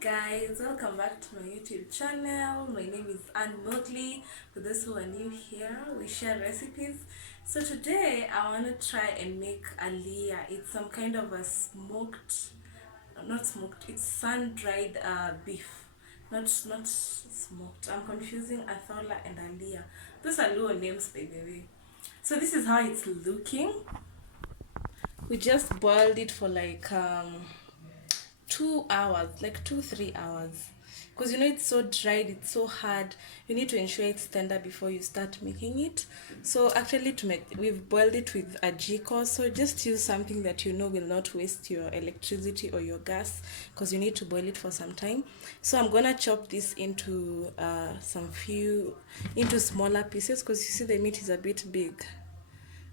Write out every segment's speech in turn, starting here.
guys, welcome back to my YouTube channel. My name is Anne Motley. For those who are new here, we share recipes. So today I want to try and make Aliya. It's some kind of a smoked, not smoked, it's sun-dried beef. Not smoked. I'm confusing Athola and Aliya. Those are Luo names, by the way. So this is how it's looking. We just boiled it for like 2 hours, like 2 3 hours, because it's so dried, it's so hard. You need to ensure it's tender before you start making it. So actually, to make, we've boiled it with a jiko, so just use something that will not waste your electricity or your gas, because you need to boil it for some time. So I'm gonna chop this into into smaller pieces, because you see the meat is a bit big.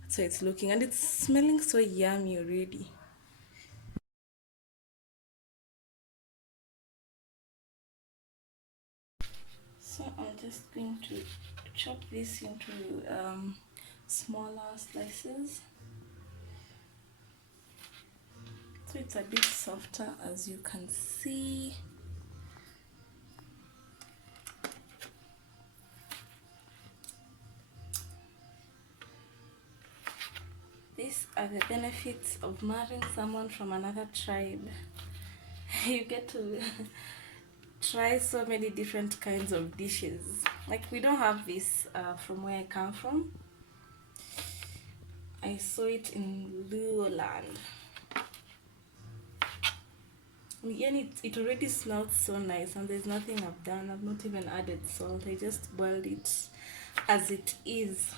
So it's looking, and it's smelling so yummy already. So I'm just going to chop this into smaller slices, so it's a bit softer, as you can see. These are the benefits of marrying someone from another tribe. You get to try so many different kinds of dishes. Like, we don't have this from where I come from. I saw it in Luo land. Again, it already smells so nice, and there's nothing I've done. I've not even added salt. I just boiled it as it is.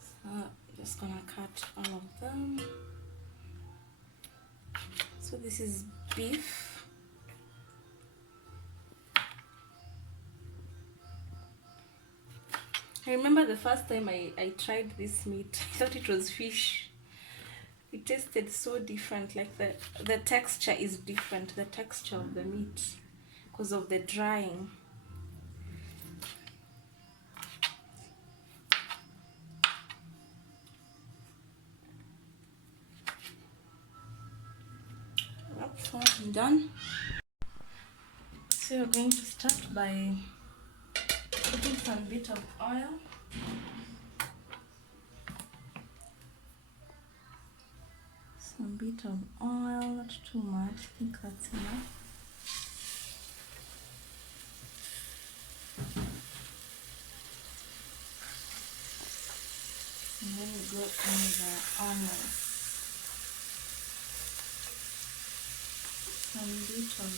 So I'm just gonna cut all of them. So this is beef. I remember the first time I tried this meat, I thought it was fish. It tasted so different. Like the texture is different, the texture of the meat, because of the drying. So I'm done. So you're going to start by putting some bit of oil. Some bit of oil, not too much. I think that's enough. And then we go in the onions. Some bit of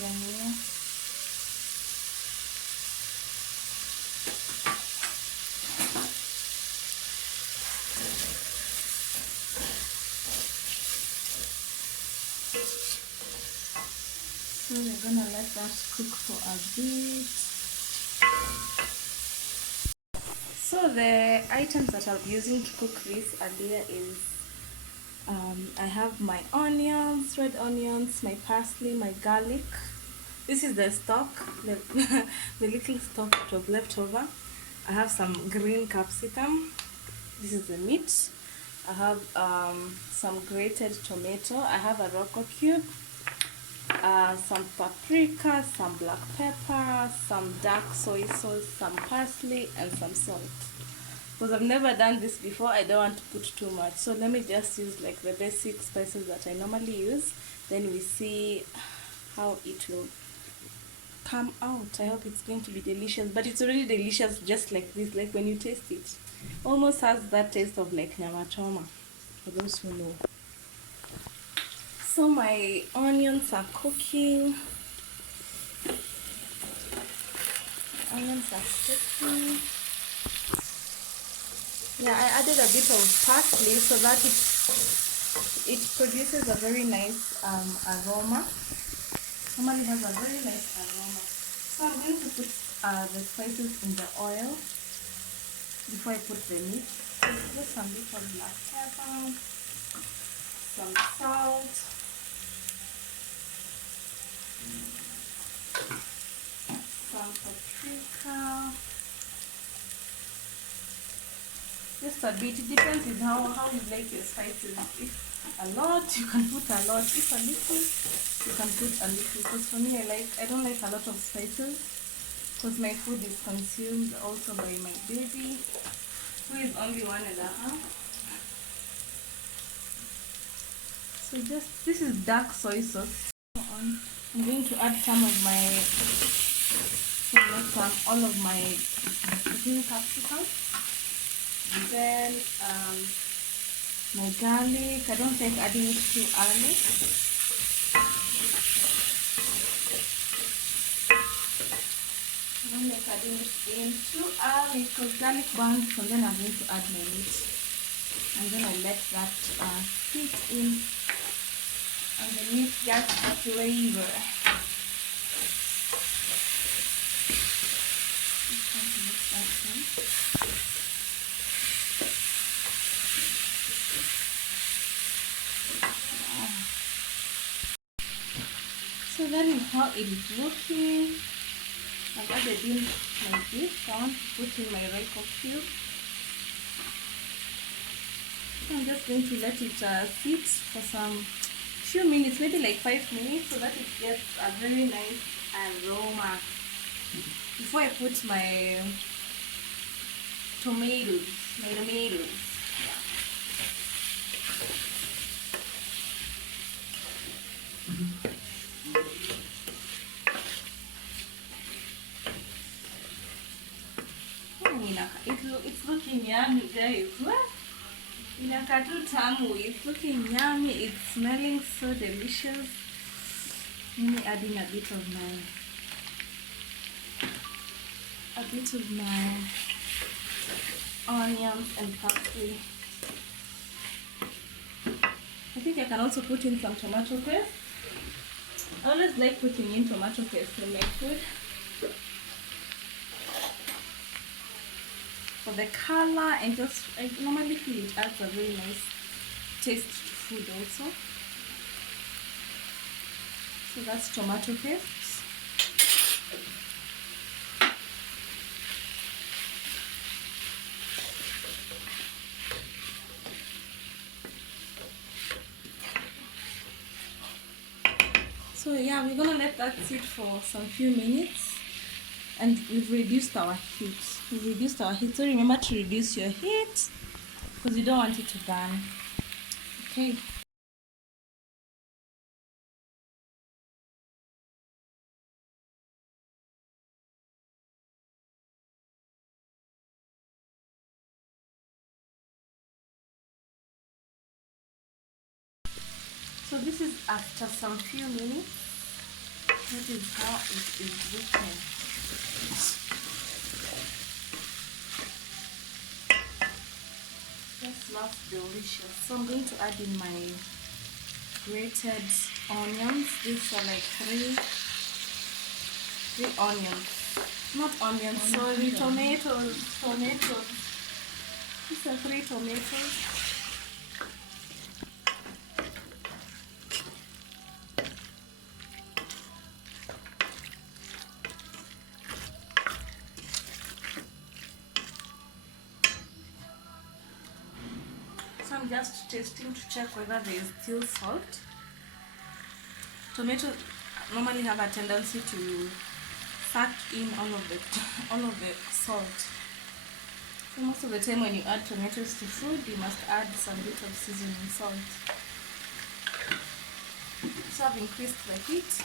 dania. So we're gonna let that cook for a bit. So the items that I'll be using to cook this Aliya is I have my onions, red onions, my parsley, my garlic. This is the stock, the, the little stock that was left over. I have some green capsicum. This is the meat. I have some grated tomato. I have a Roco cube. Some paprika, some black pepper, some dark soy sauce, some parsley, and some salt. Because I've never done this before, I don't want to put too much. So let me just use like the basic spices that I normally use. Then we see how it will come out. I hope it's going to be delicious. But it's already delicious just like this. Like when you taste it, almost has that taste of like nyama choma, for those who know. So my onions are cooking. Onions are cooking. Yeah, I added a bit of parsley so that it produces a very nice aroma. Normally has a very nice aroma. So I'm going to put the spices in the oil before I put the meat. Just some bit of black pepper, some salt, some paprika, Just a bit. It depends on how you like your spices. If a lot, you can put a lot. If a little, you can put a little. Because for me, I don't like a lot of spices. Because my food is consumed also by my baby, who is only 1.5. So this is dark soy sauce. I'm going to add some of my, all of my green capsicum. Then my garlic. I don't like adding it too early. I don't like adding it in too early because garlic burns, and then I'm going to add my meat. And then I let that sit in, and the meat gets a flavor. So that is how it is looking. I've added in my beef. I want to put in my Royco cube. I'm just going to let it sit for some few minutes, maybe like 5 minutes, so that it gets a very nice aroma. Before I put my tomatoes. Yeah. It's looking yummy, guys. What? It's looking yummy. It's smelling so delicious. Let me adding a bit of my onions and parsley. I think I can also put in some tomato paste. I always like putting in tomato paste in my food for the color, and just I normally feel it adds a very nice taste to food also. So that's tomato paste. So yeah, we're gonna let that sit for some few minutes, and we've reduced our heat. So remember to reduce your heat because you don't want it to burn. Okay. So this is after some few minutes. That is how it is looking. That smells delicious. So I'm going to add in my grated onions. These are like three onions. Not onions, sorry, tomatoes. These are 3 tomatoes. So I'm just tasting to check whether there is still salt. Tomatoes normally have a tendency to suck in all of the salt. So most of the time when you add tomatoes to food, you must add some bit of seasoning salt. So I've increased the heat.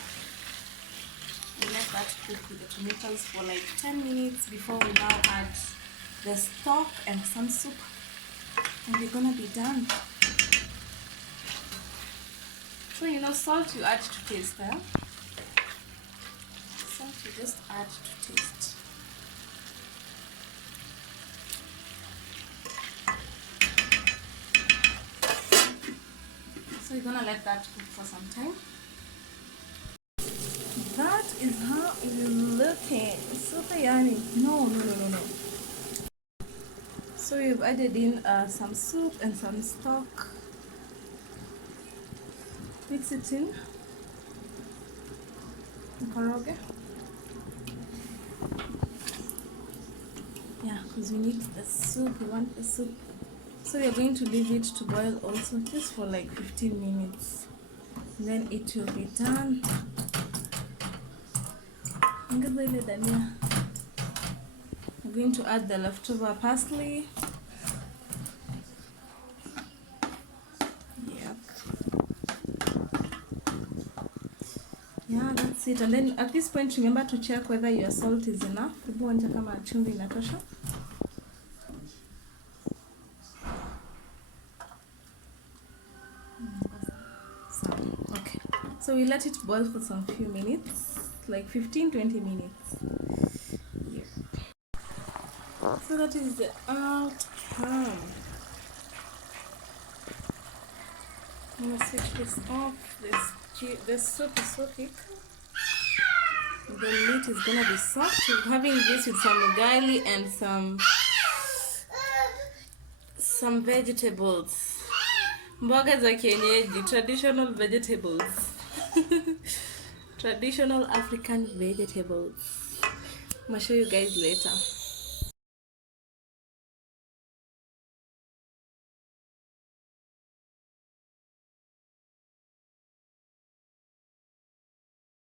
We let that cook with the tomatoes for like 10 minutes before we now add the stock and some soup. And we're gonna be done. So salt you add to taste, eh? Salt you just add to taste. So you're gonna let that cook for some time. That is how it is looking. It's super yummy. No. So we've added in some soup and some stock. Mix it in. Mkoroge. Yeah, because we need the soup. We want the soup So we are going to leave it to boil also just for like 15 minutes. And then it will be done. I'm going to add the leftover parsley. Yep. Yeah, that's it. And then at this point, remember to check whether your salt is enough. Okay. So we let it boil for some few minutes, like 15-20 minutes. Yep. So that is the outcome. I'm gonna switch this off. This soup is so thick. The meat is gonna be soft. We're having this with some ugali and some vegetables. Mboga za kienyeji, traditional vegetables. Traditional African vegetables. I'll show you guys later.